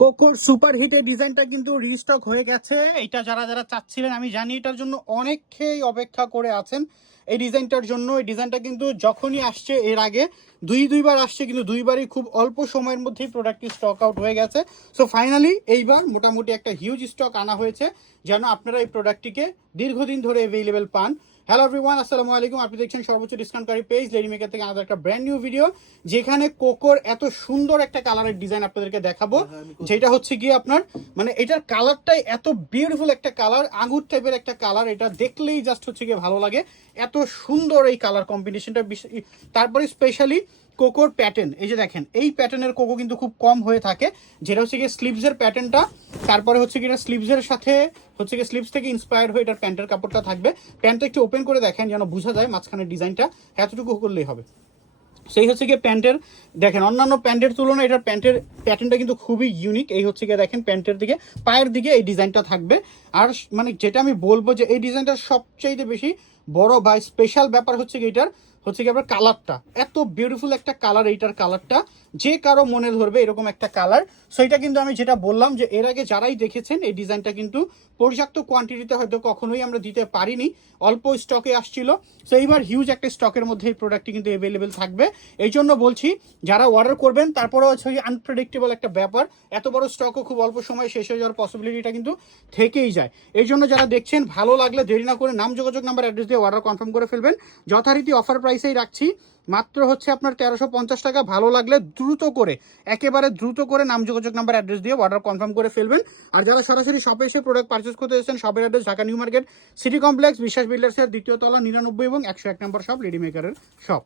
কোকোর super হিটের ডিজাইনটা কিন্তু restock হয়ে গেছে। এটা যারা যারা চাচ্ছিলেন আমি জানি এটার জন্য অনেকেই অপেক্ষা করে আছেন এই ডিজাইনটার জন্য। এই ডিজাইনটা কিন্তু যখনই আসছে এর আগে দুইবার আসছে, কিন্তু দুইবারই খুব অল্প সময়ের মধ্যেই প্রোডাক্টটি স্টক আউট হয়ে গেছে। সো ফাইনালি এইবার মোটামুটি একটা হিউজ স্টক আনা হয়েছে যেন আপনারা এই প্রোডাক্টটিকে দীর্ঘদিন ধরে অ্যাভেলেবেল পান। হ্যালো এভরিওয়ান, আসসালামু আলাইকুম। আপনি দেখছেন সর্বোচ্চ ডিসকাউন্টকারী পেজ লেডি মেকার থেকে আমাদের একটা ব্র্যান্ড নিউ ভিডিও, যেখানে কোকোর এত সুন্দর একটা কালারের ডিজাইন আপনাদেরকে দেখাবো, যেটা হচ্ছে গিয়ে আপনার মানে এটার কালারটাই এত বিউটিফুল একটা কালার, আঙুর টাইপের একটা কালার। এটা দেখলেই জাস্ট হচ্ছে গিয়ে ভালো লাগে, এত সুন্দর এই কালার কম্বিনেশনটা। তারপরে স্পেশালি কোকোর প্যাটার্ন, এই যে দেখেন এই প্যাটার্নের কোকো কিন্তু খুব কম হয়ে থাকে, যেটা হচ্ছে গিয়ে স্লিভসের প্যাটার্নটা। তারপরে হচ্ছে গিয়ে স্লিভসের সাথে হচ্ছে গিয়ে স্লিভস থেকে ইন্সপায়ার হয়ে এটার প্যান্টের কাপড়টা থাকবে। প্যান্টটা একটু ওপেন করে দেখেন যেন বোঝা যায় মাঝখানের ডিজাইনটা, এতটুকু করলেই হবে। সেই হচ্ছে গিয়ে প্যান্টের, দেখেন অন্যান্য প্যান্টের তুলনায় এটার প্যান্টের প্যাটার্নটা কিন্তু খুবই ইউনিক। এই হচ্ছে গিয়ে দেখেন প্যান্টের দিকে পায়ের দিকে এই ডিজাইনটা থাকবে। আর মানে যেটা আমি বলবো যে এই ডিজাইনটার সবচাইতে বেশি বড় বা স্পেশাল ব্যাপার হচ্ছে কি এটার হচ্ছে কি আপনার কালারটা, এত বিউটিফুল একটা কালার। এইটার কালারটা যে কারো মনে ধরবে এরকম একটা কালার। সো এটা কিন্তু আমি যেটা বললাম যে এর আগে যারাই দেখেছেন এই ডিজাইনটা কিন্তু পর্যাপ্ত কোয়ান্টিটিতে হয়তো কখনোই আমরা দিতে পারিনি, অল্প স্টকে আসছিল। সো এইবার হিউজ একটা স্টকের মধ্যে এই প্রোডাক্টটি কিন্তু অ্যাভেলেবেল থাকবে। এই জন্য বলছি যারা অর্ডার করবেন, তারপরে হচ্ছে আনপ্রেডিক্টেবল একটা ব্যাপার, এত বড় স্টকও খুব অল্প সময় শেষ হয়ে যাওয়ার পসিবিলিটিটা কিন্তু থেকেই যায়। এই জন্য যারা দেখছেন ভালো লাগলে দেরি না করে নাম, যোগাযোগ নাম্বার, অ্যাড্রেস দিয়ে অর্ডার কনফার্ম করে ফেলবেন। যথারীতি অফার প্রাইসেই রাখছি, মাত্র হচ্ছে আপনার 1350 টাকা। ভালো লাগলে দ্রুত করে, একেবারে দ্রুত করে নাম, যোগাযোগ নাম্বার, অ্যাড্রেস দিয়ে অর্ডার কনফার্ম করে ফেলবেন। আর যারা সরাসরি শপে এসে প্রোডাক্ট পারচেস করতে এসেছেন, শপের address Dhaka new market, city complex, বিশ্বাস বিল্ডার্সের দ্বিতীয় তলা 99 এবং 101 নম্বর শপ, লেডি মেকারের শপ।